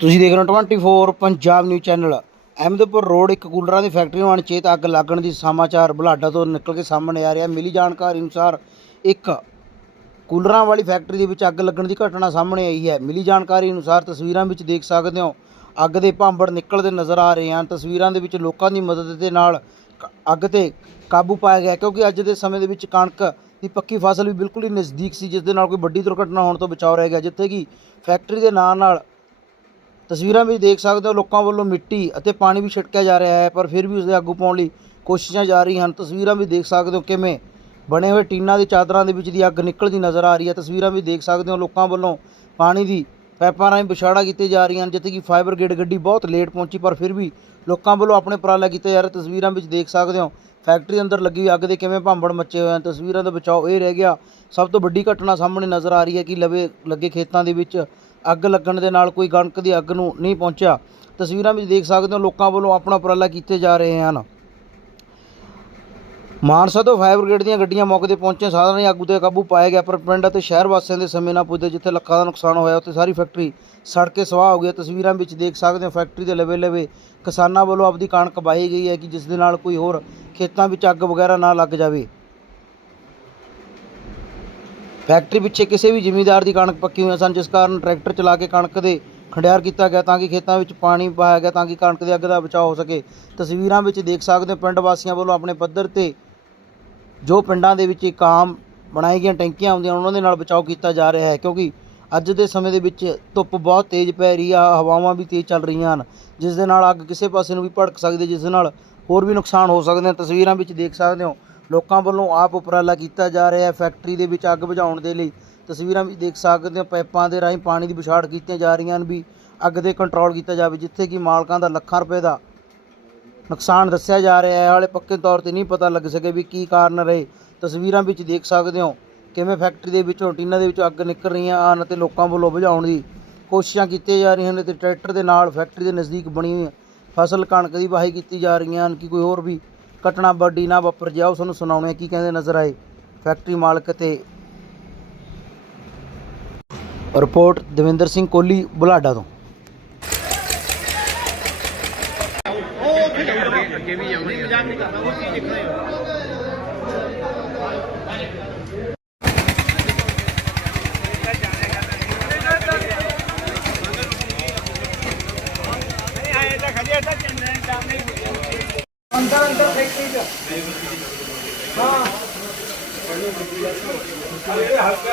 ਤੁਸੀਂ ਦੇਖ ਰਹੇ ਹੋ 24 Punjab news channel Ahmedpur road ਇੱਕ ਕੂਲਰਾਂ ਦੀ ਫੈਕਟਰੀ ਨੂੰ ਅਣਚੇਤ ਅੱਗ ਲੱਗਣ ਦੀ ਸਮਾਚਾਰ ਬੁਲਾਡਾ ਤੋਂ ਨਿਕਲ ਕੇ ਸਾਹਮਣੇ ਆ ਰਿਹਾ। ਮਿਲੀ ਜਾਣਕਾਰੀ ਅਨੁਸਾਰ ਇੱਕ ਕੂਲਰਾਂ ਵਾਲੀ ਫੈਕਟਰੀ ਦੇ ਵਿੱਚ ਅੱਗ ਲੱਗਣ ਦੀ ਘਟਨਾ ਸਾਹਮਣੇ ਆਈ ਹੈ। ਮਿਲੀ ਜਾਣਕਾਰੀ ਅਨੁਸਾਰ ਤਸਵੀਰਾਂ ਵਿੱਚ ਦੇਖ ਸਕਦੇ ਹੋ, ਅੱਗ ਦੇ ਭਾਂਬੜ ਨਿਕਲਦੇ ਨਜ਼ਰ ਆ ਰਹੇ ਹਨ। ਤਸਵੀਰਾਂ ਦੇ ਵਿੱਚ ਲੋਕਾਂ ਦੀ ਮਦਦ ਦੇ ਨਾਲ ਕ- ਅੱਗ ਤੇ ਕਾਬੂ ਪਾਇਆ ਗਿਆ ਕਿਉਂਕਿ ਅੱਜ ਦੇ ਸਮੇਂ ਦੇ ਵਿੱਚ ਕਣਕ ਦੀ ਪੱਕੀ ਫਸਲ ਵੀ ਬਿਲਕੁਲ ਹੀ ਨਜ਼ਦੀਕ ਸੀ, ਜਿਸ ਦੇ ਨਾਲ ਕੋਈ ਵੱਡੀ ਦੁਰਘਟਨਾ ਹੋਣ ਤੋਂ ਬਚਾਅ ਰਹਿ ਗਿਆ। ਜਿੱਥੇ ਕਿ ਫੈਕਟਰੀ ਦੇ ਨਾਲ ਨਾਲ ਤਸਵੀਰਾਂ ਵਿੱਚ ਦੇਖ ਸਕਦੇ ਹੋ ਲੋਕਾਂ ਵੱਲੋਂ ਮਿੱਟੀ ਅਤੇ ਪਾਣੀ ਵੀ ਛਿੜਕਿਆ ਜਾ ਰਿਹਾ ਹੈ, ਪਰ ਫਿਰ ਵੀ ਉਸ ਦੇ ਆਗੂ ਪਾਉਣ ਲਈ ਕੋਸ਼ਿਸ਼ਾਂ ਜਾਰੀ ਹਨ। ਤਸਵੀਰਾਂ ਵੀ ਦੇਖ ਸਕਦੇ ਹੋ ਕਿਵੇਂ ਬਣੇ ਹੋਏ ਟੀਨਾਂ ਦੀ ਚਾਦਰਾਂ ਦੇ ਵਿੱਚ ਦੀ ਅੱਗ ਨਿਕਲਦੀ ਨਜ਼ਰ ਆ ਰਹੀ ਹੈ। ਤਸਵੀਰਾਂ ਵੀ ਦੇਖ ਸਕਦੇ ਹੋ ਲੋਕਾਂ ਵੱਲੋਂ ਪਾਣੀ ਦੀ ਪਾਈਪਾਂ ਰਾਹੀਂ ਵਿਛਾੜਾ ਕੀਤੇ ਜਾ ਰਹੀਆਂ ਹਨ, ਜਿੱਥੇ ਕਿ ਫਾਈਬਰ ਗੇਟ ਗੱਡੀ ਬਹੁਤ ਲੇਟ ਪਹੁੰਚੀ, ਪਰ ਫਿਰ ਵੀ ਲੋਕਾਂ ਵੱਲੋਂ ਆਪਣੇ ਉਪਰਾਲਾ ਕੀਤੇ ਜਾ ਰਹੇ। ਤਸਵੀਰਾਂ ਵਿੱਚ ਦੇਖ ਸਕਦੇ ਹੋ ਫੈਕਟਰੀ ਦੇ ਅੰਦਰ ਲੱਗੀ ਹੋਈ ਅੱਗ ਦੇ ਕਿਵੇਂ ਭਾਂਬੜ ਮੱਚੇ ਹੋਏ ਹਨ। ਤਸਵੀਰਾਂ ਦਾ ਬਚਾਓ ਇਹ ਰਹਿ ਗਿਆ। ਸਭ ਤੋਂ ਵੱਡੀ ਘਟਨਾ ਸਾਹਮਣੇ ਨਜ਼ਰ ਆ ਰਹੀ ਹੈ ਕਿ ਲਵੇ ਲੱਗੇ ਖੇਤਾਂ ਦੇ ਵਿੱਚ ਅੱਗ ਲੱਗਣ ਦੇ ਨਾਲ ਕੋਈ ਕਣਕ ਦੀ ਅੱਗ ਨੂੰ ਨਹੀਂ ਪਹੁੰਚਿਆ। ਤਸਵੀਰਾਂ ਵਿੱਚ ਦੇਖ ਸਕਦੇ ਹੋ ਲੋਕਾਂ ਵੱਲੋਂ ਆਪਣਾ ਉਪਰਾਲਾ ਕੀਤੇ ਜਾ ਰਹੇ ਹਨ। ਮਾਨਸਾ ਤੋਂ ਫਾਇਰ ਬ੍ਰਿਗੇਡ ਦੀਆਂ ਗੱਡੀਆਂ ਮੌਕੇ ਤੇ ਪਹੁੰਚੇ ਸਾਧਨ ਹੀ ਅੱਗ ਉਤੇ ਕਾਬੂ ਪਾਇਆ ਗਿਆ, ਪਰ ਪਿੰਡ ਅਤੇ ਸ਼ਹਿਰ ਵਾਸੀਆਂ ਦੇ ਸਮੇਂ ਨਾਲ ਪੁੱਜਦੇ ਜਿੱਥੇ ਲੱਖਾਂ ਦਾ ਨੁਕਸਾਨ ਹੋਇਆ, ਉੱਥੇ ਸਾਰੀ ਫੈਕਟਰੀ ਸੜ ਕੇ ਸਵਾਹ ਹੋ ਗਈ ਹੈ। ਤਸਵੀਰਾਂ ਵਿੱਚ ਦੇਖ ਸਕਦੇ ਹੋ ਫੈਕਟਰੀ ਦੇ ਲਵੇ ਲਵੇ ਕਿਸਾਨਾਂ ਵੱਲੋਂ ਆਪਦੀ ਕਣਕ ਵਾਹੀ ਗਈ ਹੈ ਕਿ ਜਿਸ ਦੇ ਨਾਲ ਕੋਈ ਹੋਰ ਖੇਤਾਂ ਵਿੱਚ ਅੱਗ ਵਗੈਰਾ ਨਾ ਲੱਗ ਜਾਵੇ। ਫੈਕਟਰੀ ਪਿੱਛੇ ਕਿਸੇ ਵੀ ਜ਼ਿਮੀਂਦਾਰ ਦੀ ਕਣਕ ਪੱਕੀ ਹੋਈਆਂ ਸਨ, ਜਿਸ ਕਾਰਨ ਟਰੈਕਟਰ ਚਲਾ ਕੇ ਕਣਕ ਦੇ ਖੰਡਿਆਰ ਕੀਤਾ ਗਿਆ ਤਾਂ ਕਿ ਖੇਤਾਂ ਵਿੱਚ ਪਾਣੀ ਪਾਇਆ ਗਿਆ ਤਾਂ ਕਿ ਕਣਕ ਦੇ ਅੱਗ ਦਾ ਬਚਾਅ ਹੋ ਸਕੇ। ਤਸਵੀਰਾਂ ਵਿੱਚ ਦੇਖ ਸਕਦੇ ਹੋ, ਪਿੰਡ ਵਾਸੀਆਂ ਵੱਲੋਂ ਆਪਣੇ ਪੱਧਰ ਤੇ ਜੋ ਪਿੰਡਾਂ ਦੇ ਵਿੱਚ ਇੱਕ ਆਮ ਬਣਾਈ ਗਈਆਂ ਟੈਂਕੀਆਂ ਆਉਂਦੀਆਂ, ਉਹਨਾਂ ਦੇ ਨਾਲ ਬਚਾਅ ਕੀਤਾ ਜਾ ਰਿਹਾ ਹੈ, ਕਿਉਂਕਿ ਅੱਜ ਦੇ ਸਮੇਂ ਦੇ ਵਿੱਚ ਧੁੱਪ ਬਹੁਤ ਤੇਜ਼ ਪੈ ਰਹੀ ਆ, ਹਵਾਵਾਂ ਵੀ ਤੇਜ਼ ਚੱਲ ਰਹੀਆਂ ਹਨ, ਜਿਸ ਦੇ ਨਾਲ ਅੱਗ ਕਿਸੇ ਪਾਸੇ ਨੂੰ ਵੀ ਭੜਕ ਸਕਦੀ ਜਿਸ ਦੇ ਨਾਲ ਹੋਰ ਵੀ ਨੁਕਸਾਨ ਹੋ ਸਕਦੇ ਹਨ। ਤਸਵੀਰਾਂ ਵਿੱਚ ਦੇਖ ਸਕਦੇ ਹੋ ਲੋਕਾਂ ਵੱਲੋਂ ਆਪ ਉਪਰਾਲਾ ਕੀਤਾ ਜਾ ਰਿਹਾ ਹੈ ਫੈਕਟਰੀ ਦੇ ਵਿੱਚ ਅੱਗ ਬੁਝਾਉਣ ਦੇ ਲਈ। ਤਸਵੀਰਾਂ ਵਿੱਚ ਦੇਖ ਸਕਦੇ ਹੋ, ਪਾਈਪਾਂ ਦੇ ਰਾਹੀਂ ਪਾਣੀ ਦੀ ਵਿਛਾੜ ਕੀਤੀਆਂ ਜਾ ਰਹੀਆਂ ਹਨ ਵੀ ਅੱਗ ਦੇ ਕੰਟਰੋਲ ਕੀਤਾ ਜਾਵੇ, ਜਿੱਥੇ ਕਿ ਮਾਲਕਾਂ ਦਾ ਲੱਖਾਂ ਰੁਪਏ ਦਾ ਨੁਕਸਾਨ ਦੱਸਿਆ ਜਾ ਰਿਹਾ ਹੈ। ਹਾਲੇ ਪੱਕੇ ਤੌਰ ਤੇ ਨਹੀਂ ਪਤਾ ਲੱਗ ਸਕੇ ਵੀ ਕੀ ਕਾਰਨ ਰਹੇ। ਤਸਵੀਰਾਂ ਵਿੱਚ ਦੇਖ ਸਕਦੇ ਹੋ ਕਿਵੇਂ ਫੈਕਟਰੀ ਦੇ ਵਿੱਚੋਂ, ਟੀਨਾਂ ਦੇ ਵਿੱਚੋਂ ਅੱਗ ਨਿਕਲ ਰਹੀਆਂ ਹਨ ਅਤੇ ਲੋਕਾਂ ਵੱਲੋਂ ਬੁਝਾਉਣ ਦੀ ਕੋਸ਼ਿਸ਼ਾਂ ਕੀਤੀਆਂ ਜਾ ਰਹੀਆਂ ਹਨ ਤੇ ਟਰੈਕਟਰ ਦੇ ਨਾਲ ਫੈਕਟਰੀ ਦੇ ਨਜ਼ਦੀਕ ਬਣੀ ਹੋਈ ਫਸਲ ਕਣਕ ਦੀ ਵਾਹੀ ਕੀਤੀ ਜਾ ਰਹੀਆਂ ਹਨ ਕਿ ਕੋਈ ਹੋਰ ਵੀ ਘਟਨਾ ਵੱਡੀ ਨਾ ਵਾਪਰ ਜਾਓ ਤੁਹਾਨੂੰ ਸੁਣਾਉਣੇ ਆ ਕੀ ਕਹਿੰਦੇ ਨਜ਼ਰ ਆਏ। ਫੈਕਟਰੀ ਮਾਲਕ ਤੇ ਰਿਪੋਰਟ ਦਵਿੰਦਰ ਸਿੰਘ ਕੋਹਲੀ ਬੁਲਾਡਾ ਤੋਂ।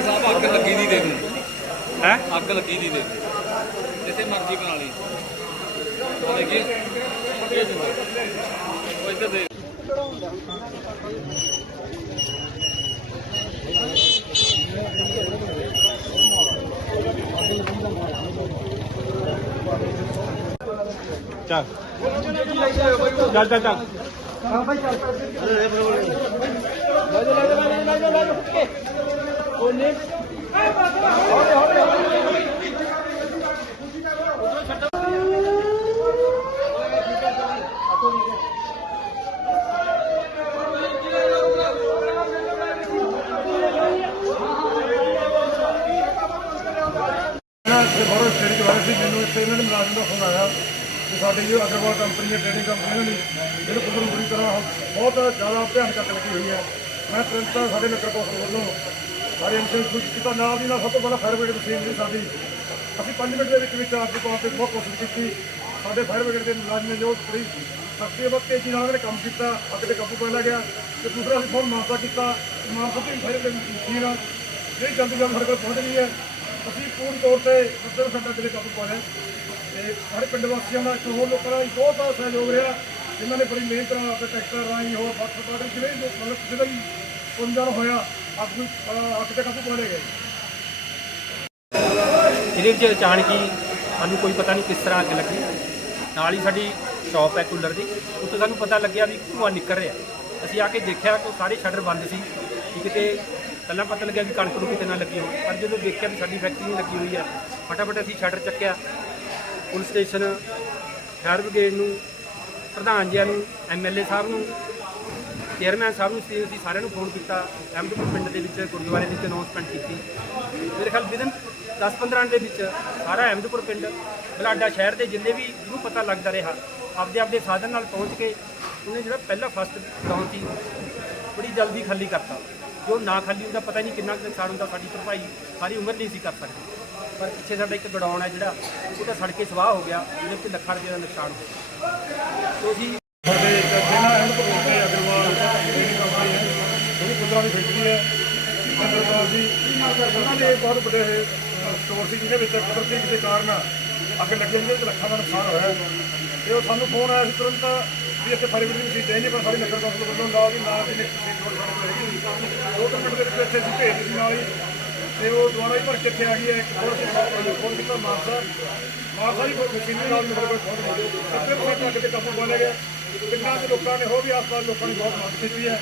ਸਾਹਿਬ ਅੱਗ ਲੱਗੀ ਦੀ ਦੇ ਦੂੰ ਹੈ ਅੱਗ ਲੱਗੀ ਦੀ ਦੇ ਦੂੰ ਜਿੱਥੇ ਮਰਜ਼ੀ ਬਣਾ ਲਈ ਉਹ ਦੇਖੀ ਇਹ ਜੂ ਉਹ ਇੱਧਰ ਦੇ ਚੱਲ ਚੱਲ ਚੱਲ ਚੱਲ ਨਾ ਇੱਥੇ ਬਾਹਰੋਂ ਸਟੇਡੀ ਚਲਾ ਸੀ ਮੈਨੂੰ ਇੱਥੇ ਇਹਨਾਂ ਨੇ ਮੁਲਾਜ਼ਮ ਦਾ ਫੋਨ ਆਇਆ ਕਿ ਸਾਡੇ ਜੋ ਅਗਰਵਾਲ ਕੰਪਨੀ ਹੈ ਟ੍ਰੇਡਿੰਗ ਕੰਪਨੀ ਨੇ, ਇਹਨੂੰ ਕੁਝ ਬੁਰੀ ਤਰ੍ਹਾਂ ਬਹੁਤ ਜ਼ਿਆਦਾ ਭਿਆਨਕ ਅੱਗ ਲੱਗੀ ਹੋਈ ਹੈ। ਮੈਂ ਤੁਰੰਤ ਸਾਡੇ ਨਗਰ ਕੌਂਸਲ ਵੱਲੋਂ ਸਾਰੇ ਇੰਸ਼ੋਰੈਂਸ ਕੁਝ ਕੀਤਾ। ਨਾਲ ਦੀ ਨਾਲ ਸਭ ਤੋਂ ਪਹਿਲਾਂ ਫਾਇਰ ਬ੍ਰਿਗੇਡ ਦੀ ਸੀ ਸਾਡੀ, ਅਸੀਂ 5 ਮਿੰਟ ਦੇ ਵਿੱਚ ਵਿੱਚ ਅੱਗ ਪਾਉਣ 'ਤੇ ਬਹੁਤ ਕੋਸ਼ਿਸ਼ ਕੀਤੀ। ਸਾਡੇ ਫਾਇਰ ਬ੍ਰਿਗੇਡ ਦੇ ਮੁਲਾਜ਼ਮ ਨੇ ਜੋ ਬੜੀ ਸਖਤੀ ਅਤੇ ਤੇਜ਼ੀ ਨਾਲ ਉਹਨੇ ਕੰਮ ਕੀਤਾ, ਅੱਗ ਤੇ ਕਾਬੂ ਪਾ ਲਿਆ ਗਿਆ। ਤੇ ਦੂਸਰਾ ਅਸੀਂ ਫੋਨ ਮਾਨਸਾ ਕੀਤਾ। ਮਾਨਸਾ ਦੀ ਫਾਇਰ ਬ੍ਰਿਗੇਡ ਦੀ ਮਸ਼ੀਨ ਜਿਹੜੀ ਜਲਦੀ ਜਲਦੀ ਸਾਡੇ ਕੋਲ ਪਹੁੰਚ ਗਈ ਹੈ ਅਸੀਂ ਪੂਰਨ ਤੌਰ ਤੇ 70% ਅੱਗ ਕਾਬੂ ਪਾ ਲਿਆ ਤੇ ਸਾਰੇ ਪਿੰਡ ਵਾਸੀਆਂ ਦਾ ਇੱਕ ਹੋਰ ਲੋਕਾਂ ਦਾ ਵੀ ਬਹੁਤ ਬਹੁਤ ਸਹਿਯੋਗ ਰਿਹਾ। ਜਿਨ੍ਹਾਂ ਨੇ ਬੜੀ ਮਿਹਨਤ ਨਾਲ ਆਪਣੇ ਟਰੈਕਟਰ ਰਾਹੀਂ ਹੋਰ ਫਸਲ ਪਾਟੇ ਜਿਹੜੇ ਵੀ ਮਤਲਬ ਕਿਸੇ ਦਾ ਵੀ ਪੁੰਜਰ ਹੋਇਆ ਅੱਗ ਨੂੰ ਅੱਗ ਤੇ ਕਾਬੂ ਪਾ ਲਿਆ ਇਹਦੇ ਵਿੱਚ ਅਚਾਨਕ ਹੀ ਸਾਨੂੰ ਕੋਈ ਪਤਾ ਨਹੀਂ ਕਿਸ ਤਰ੍ਹਾਂ ਅੱਗ ਲੱਗੀ। ਨਾਲ ਹੀ ਸਾਡੀ ਸ਼ਾਪ ਹੈ ਕੂਲਰ ਦੀ। ਉੱਥੇ ਸਾਨੂੰ ਪਤਾ ਲੱਗਿਆ ਵੀ ਧੂੰਆਂ ਨਿਕਲ ਰਿਹਾ। ਅਸੀਂ ਆ ਕੇ ਦੇਖਿਆ ਕਿ ਸਾਰੇ ਸ਼ਟਰ ਬੰਦ ਸੀ। ਕਿ ਕਿਤੇ ਪਹਿਲਾਂ ਪਤਾ ਲੱਗਿਆ ਕਿ ਕਣਕ ਨੂੰ ਕਿਤੇ ਨਾ ਲੱਗੀ ਹੋਵੇ, ਪਰ ਜਦੋਂ ਦੇਖਿਆ ਵੀ ਸਾਡੀ ਫੈਕਟਰੀ ਲੱਗੀ ਹੋਈ ਆ, ਫਟਾਫਟ ਅਸੀਂ ਸ਼ਟਰ ਚੱਕਿਆ। ਪੁਲਿਸ ਸਟੇਸ਼ਨ ਫਾਇਰ ਬ੍ਰਿਗੇਡ ਨੂੰ, ਪ੍ਰਧਾਨ ਜੀ ਨੂੰ ਐਮਐਲਏ ਸਾਹਿਬ ਨੂੰ ਚੇਅਰਮੈਨ ਸਾਹਿਬ ਨੂੰ ਸੀ, ਅਸੀਂ ਸਾਰਿਆਂ ਨੂੰ ਫੋਨ ਕੀਤਾ। ਅਹਿਮਦਪੁਰ ਪਿੰਡ ਦੇ ਵਿੱਚ, ਗੁਰਦੁਆਰੇ ਵਿੱਚ ਅਨਾਉਂਸਮੈਂਟ ਕੀਤੀ। ਮੇਰੇ ਖਿਆਲ ਵਿਦਨ 10-15 ਦੇ ਵਿੱਚ ਸਾਰਾ ਅਹਿਮਦਪੁਰ ਪਿੰਡ, ਬਲਾਡਾ ਸ਼ਹਿਰ ਦੇ ਜਿੰਨੇ ਵੀ, ਜਿਹਨੂੰ ਪਤਾ ਲੱਗਦਾ ਰਿਹਾ, ਆਪਦੇ ਆਪਦੇ ਸਾਧਨ ਨਾਲ ਪਹੁੰਚ ਕੇ ਉਹਨੇ ਜਿਹੜਾ ਪਹਿਲਾ ਫਸਟ ਗਰਾਊਂਡ ਸੀ, ਬੜੀ ਜਲਦੀ ਖਾਲੀ ਕਰਤਾ। ਜੋ ਨਾ ਖਾਲੀ ਹੁੰਦਾ, ਪਤਾ ਨਹੀਂ ਕਿੰਨਾ ਕੁ ਨੁਕਸਾਨ ਹੁੰਦਾ, ਸਾਡੀ ਭਰਪਾਈ ਸਾਰੀ ਉਮਰ ਨਹੀਂ ਸੀ ਕਰ ਸਕਦੇ। ਪਰ ਪਿੱਛੇ ਸਾਡਾ ਇੱਕ ਗਡਾਉਣ ਹੈ ਜਿਹੜਾ, ਉਹ ਤਾਂ ਸੜ ਕੇ ਸਵਾਹ ਹੋ ਗਿਆ ਜਿਹਦੇ ਵਿੱਚ ਲੱਖਾਂ ਰੁਪਏ ਦਾ ਨੁਕਸਾਨ ਹੋ ਗਿਆ। ਤੋ ਅਸੀਂ ਸਾਡੇ ਜਿਹੜਾ ਅਹਿਮਦਪੁਰ ਅਗਰਵਾਲ ਟ੍ਰੇਡਿੰਗ ਕੰਪਨੀ ਹੈ, ਉਹਦੀ ਕੁਦਰਾਂ ਦੀ ਫੈਕਟਰੀ ਹੈ। ਅਗਰਵਾਲ ਦੀ ਉਹਨਾਂ ਦੇ ਬਹੁਤ ਵੱਡੇ ਸਟੋਰ ਸੀ, ਜਿਹਦੇ ਵਿੱਚ ਕੁਦਰਤੀ ਕਿਸੇ ਕਾਰਨ ਅੱਗ ਲੱਗੇ, ਜਿਹਦੇ ਲੱਖਾਂ ਦਾ ਨੁਕਸਾਨ ਹੋਇਆ। ਹੈ। ਤੇ ਉਹ ਸਾਨੂੰ ਫੋਨ ਆਇਆ ਸੀ, ਤੁਰੰਤ ਵੀ ਇੱਥੇ ਫਾਇਰ ਬ੍ਰਿਗੇਡ ਦੀ ਚਾਹੀਦੀ ਪਰ ਸਾਡੀ ਨਗਰ ਕੌਂਸਲ ਵੱਲੋਂ ਲਾ ਵੀ ਨਾ ਕਿ ਸੀ ਥੋੜੀ ਥੋੜੀ ਦੋ ਤਿੰਨ ਮਿੰਟ ਦੇ ਵਿੱਚ ਇੱਥੇ ਅਸੀਂ ਭੇਜ ਦਿੱਤੀ ਨਾਲ ਹੀ। ਤੇ ਉਹ ਦੁਬਾਰਾ ਹੀ ਭਰ ਕੇ ਇੱਥੇ ਆ ਗਈ ਹੈ, ਇੱਕ ਹੋਰ ਅਸੀਂ ਫੋਨ ਕੀਤਾ, ਮਾਨਸਾ। ਮਾਨਸਾ ਦੀ ਕੋਈ ਮਸ਼ੀਨ ਨਾਲ ਮੇਰੇ ਕੋਲ ਫੋਨ ਨਹੀਂ ਅੱਗੇ ਕੋਈ ਅੱਗ ਤੇ ਕਾਬੂ ਪਾ ਲਿਆ ਗਿਆ। ਪਿੰਡਾਂ ਦੇ ਲੋਕਾਂ ਨੇ ਹੋ ਵੀ ਆਸ-ਪਾਸ ਲੋਕਾਂ ਨੇ ਬਹੁਤ ਮਦਦ ਕੀਤੀ ਹੈ।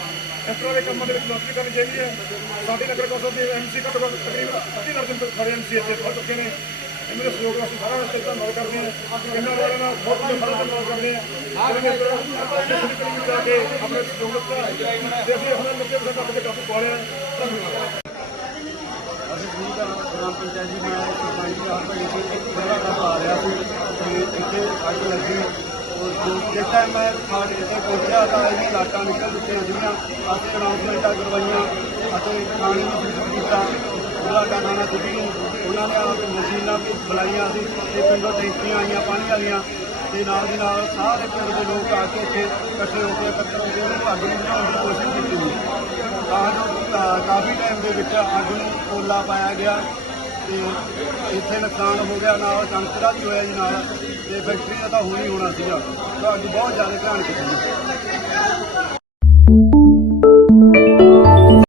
ਇਸ ਤਰ੍ਹਾਂ ਦੇ ਕੰਮਾਂ ਦੇ ਵਿੱਚ ਮਦਦ ਕਰਨੀ ਚਾਹੀਦੀ ਹੈ। ਸਾਡੀ ਨਗਰ ਕੌਂਸਲ ਦੇ ਐਮਸੀ ਘੱਟੋ ਘੱਟ ਤਕਰੀਬਨ ਅੱਧੀ ਦਰਜਨ ਤੋਂ ਖੜੇ ਐਮਸੀ ਇੱਥੇ ਪਹੁੰਚ ਚੁੱਕੇ ਨੇ। ਇਹ ਮੇਰੇ ਸਹਿਯੋਗ ਵਾਸਤੇ ਸਾਰਾ ਵਾਸਤੇ ਧੰਨਵਾਦ ਕਰਦੇ ਹਾਂ। ਇਹਨਾਂ ਵਾਲਿਆਂ ਨਾਲ ਬਹੁਤ ਬਹੁਤ ਸਾਰਾ ਕਰਦੇ ਹਾਂ। ਜਿਹੜੇ ਮੇਰੇ ਜਾ ਕੇ ਆਪਣੇ ਸਹਿਯੋਗ ਦਿੱਤਾ ਤੇ ਹੁਣ ਲੱਗੇ ਬਸਾ ਅੱਗ ਤੇ ਕਾਬੂ ਪਾ ਲਿਆ ਧੰਨਵਾਦ ਅਸੀਂ ਵੀ ਤਾਂ ਗ੍ਰਾਮ ਪੰਚਾਇਤ ਦੀ ਮੈਂ ਸਰਪੰਚ ਦਾ ਹੱਥ ਵਿੱਚ ਜਗ੍ਹਾ ਕਰ ਪਾ ਰਿਹਾ ਸੀ। ਤੇ ਇੱਥੇ ਅੱਗ ਲੱਗੀ। ਔਰ ਜੋ ਜਿਸ ਟਾਈਮ ਮੈਂ ਖਾਟ ਇੱਥੇ ਪਹੁੰਚਿਆ ਤਾਂ ਇਹ ਲਾਟਾਂ ਨਿਕਲ ਦਿੱਤੀਆਂ ਜਿਹੜੀਆਂ ਅਸੀਂ ਅਨਾਉਂਸਮੈਂਟਾਂ ਕਰਵਾਈਆਂ ਅਤੇ ਥਾਣੇ ਨੂੰ ਸੂਚਿਤ ਕੀਤਾ। ਉਹਦਾ ਕਾਨਾਨਾ ਸਿੱਧੀ ਨੂੰ ਉਹਨਾਂ ਨੇ ਮਸ਼ੀਨਾਂ ਵੀ ਬੁਲਾਈਆਂ ਸੀ ਤੇ ਪਿੰਡੋਂ ਟੈਂਕੀਆਂ ਆਈਆਂ, ਪਾਣੀ ਵਾਲੀਆਂ ਤੇ ਨਾਲ ਦੀ ਨਾਲ ਸਾਰੇ ਪਿੰਡ ਦੇ ਲੋਕ ਆ ਕੇ ਇੱਥੇ ਇਕੱਠੇ ਹੋ ਕੇ ਇਕੱਤਰ ਹੋ ਕੇ ਉਹਨੂੰ ਅੱਗ ਨੂੰ ਬਣਾਉਣ ਦੀ ਕੋਸ਼ਿਸ਼ ਕੀਤੀ ਸੀ। ਤਾਂ ਜੋ ਕਾਫੀ ਟਾਈਮ ਦੇ ਵਿੱਚ ਅੱਗ ਨੂੰ ਓਲਾ ਪਾਇਆ ਗਿਆ ਤੇ ਇੱਥੇ ਨੁਕਸਾਨ ਹੋ ਗਿਆ, ਨਾਲ ਕਣਕ ਦਾ ਵੀ ਹੋਇਆ ਜੀ ਨਾਲ ਤੇ ਫੈਕਟਰੀ ਦਾ ਤਾਂ ਹੋਣੀ ਹੋਣਾ ਸੀਗਾ। ਤਾਂ ਅੱਜ ਬਹੁਤ ਜ਼ਿਆਦਾ ਧਿਆਨ ਕੀਤੀ